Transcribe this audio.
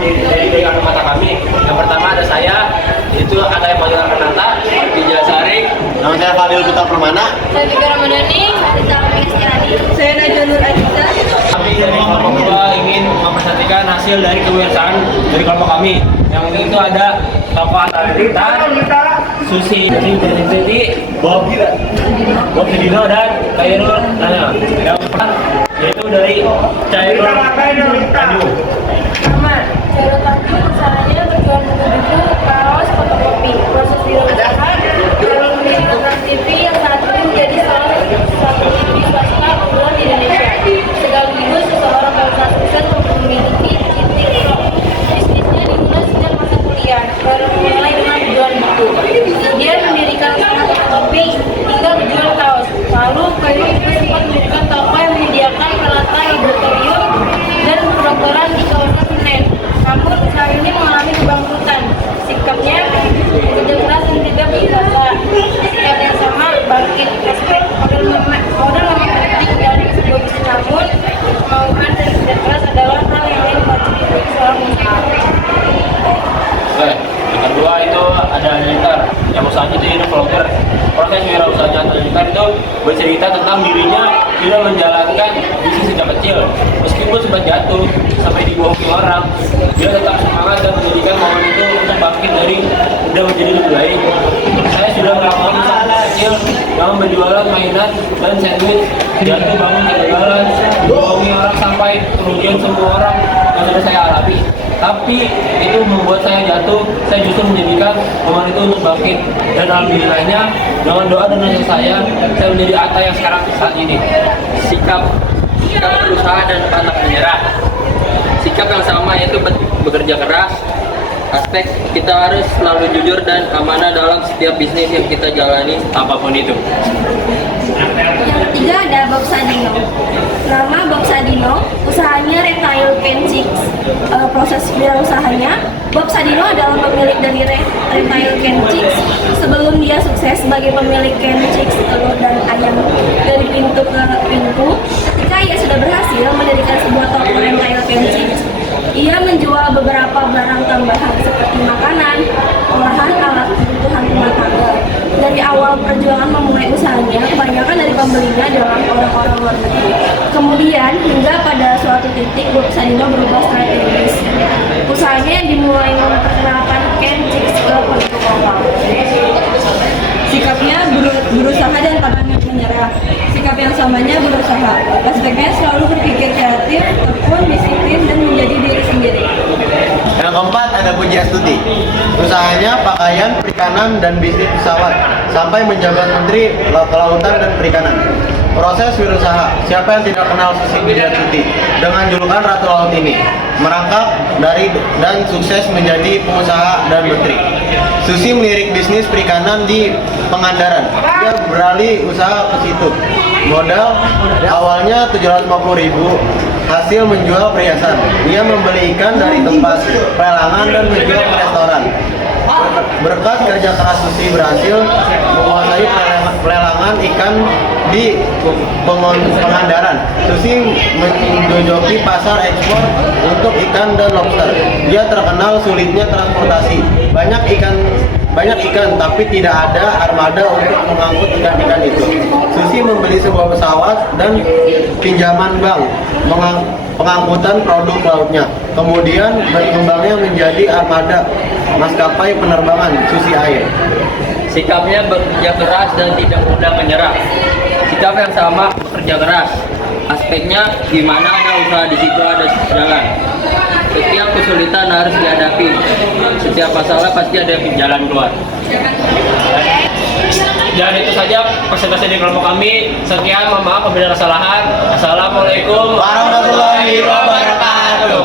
Dari kacamata kami, yang pertama ada saya, itu ada yang Pangeran Renata, Bija Saring, Nama saya Fadil Putra Permana. Saya Tika Ramadhani. Saya Najwa Nur Adita. kami dari kelompok 2 ingin mempresentasikan hasil dari kewirausahaan dari kelompok kami. Yang ini itu ada Bapak Tarita, Susi, Bob Dino dan Kairul Nana. Yang keempat yaitu dari Cairul Tanjung. Aman. Cara Tanjung usahanya berjualan buku-buku, kaos, fotokopi. Proses wirausaha dalam mendirikan TV yang saat ini menjadi salah satu TV swasta unggulan di Indonesia. Sekaligus seseorang pengusaha sukses memiliki titik top. Bisnisnya dimulai sejak masa kuliah, mulai dengan jual buku. Dia mendirikan usaha fotokopi hingga menjual kaos. Lalu Kayu juga sempat mendirikan toko yang menyediakan peralatan laboratorium dan kedokteran di kawasan Senen. Namun usaha ini mengalami kebangkrutan. Sikapnya bekerja keras dan juga berusaha. Sikap yang sama bangkit. Aspek modal memang penting dari sebuah bisnis, namun kemauan dan kerja keras adalah hal yang lain wajib bagi seorang usaha. Oke, yang kedua itu ada Halilintar, yang usahanya itu vlogger. Proses wirausahanya Halilintar itu bercerita tentang dirinya sudah menjalankan bisnis sejak kecil. Meskipun sempat jatuh sampai dibohongi orang, dia tetap semangat dan menjadikan momen itu untuk bangkit dari dan menjadi lebih baik. Saya sudah melakukan usaha kecil yang berjualan mainan dan sandwich, jatuh bangun kegagalan, dibohongi orang sampai kerugian semua orang yang sudah saya alami. Tapi itu membuat saya jatuh, saya justru menjadikan momen itu untuk bangkit. Dan alhamdulillahnya dengan doa dan usaha saya menjadi Atta yang sekarang saat ini. Sikap berusaha dan pantang menyerah. Sikap yang sama yaitu bekerja keras. Aspek kita harus selalu jujur dan amanah dalam setiap bisnis yang kita jalani apapun itu. Yang ketiga ada Bob Sadino. Nama Bob Sadino, usahanya retail pancakes. Proses wirausahanya, Bob Sadino adalah pemilik dari retail pancakes. Sebelum dia sukses sebagai pemilik pancakes telur dan ayam dari pintu ke pintu, ketika ia sudah berhasil mendirikan sebuah toko retail pancakes, ia menjual beberapa barang tambahan seperti makanan, olahan alat kebutuhan rumah tangga. Dari awal perjuangan memulai usahanya, kebanyakan dari pembelinya adalah orang-orang luar negeri. Kemudian, hingga pada suatu titik, Bob Sadino berubah strategis. Usahanya yang dimulai memperkenalkan pancakes ke penduduk lokal. Sikapnya berusaha dan pantang menyerah. Sikap yang samanya berusaha. Aspeknya selalu berpikir kreatif, tekun, disiplin, dan menjadi diri sendiri. Yang keempat ada Puji Astuti. Usahanya pakaian, perikanan, dan bisnis pesawat sampai menjabat Menteri Kelautan dan Perikanan. Proses wirausaha, siapa yang tidak kenal Susi Puji Astuti dengan julukan Ratu Laut ini, merangkak dari dan sukses menjadi pengusaha dan menteri. Susi melirik bisnis perikanan di Pangandaran. Dia beralih usaha ke situ. Modal awalnya 750.000, hasil menjual perhiasan. Dia membeli ikan dari tempat pelelangan dan menjual ke restoran. Berkat kerja keras Susi berhasil menguasai pelelangan ikan di Pangandaran. Susi menjojoki pasar ekspor untuk ikan dan lobster. Dia terkenal sulitnya transportasi. Banyak ikan, tapi tidak ada armada untuk mengangkut ikan-ikan itu. Susi membeli sebuah pesawat dan pinjaman bank pengangkutan produk lautnya. Kemudian berkembangnya menjadi armada maskapai penerbangan Susi Air. Sikapnya bekerja keras dan tidak mudah menyerah. Sikap yang sama bekerja keras. Aspeknya di mana ada usaha di situ ada jalan. Setiap kesulitan harus dihadapi. Setiap masalah pasti ada jalan keluar. Dan itu saja presentasi dari kelompok kami. Sekian, mohon maaf apabila ada kesalahan. Assalamualaikum Warahmatullahi wabarakatuh.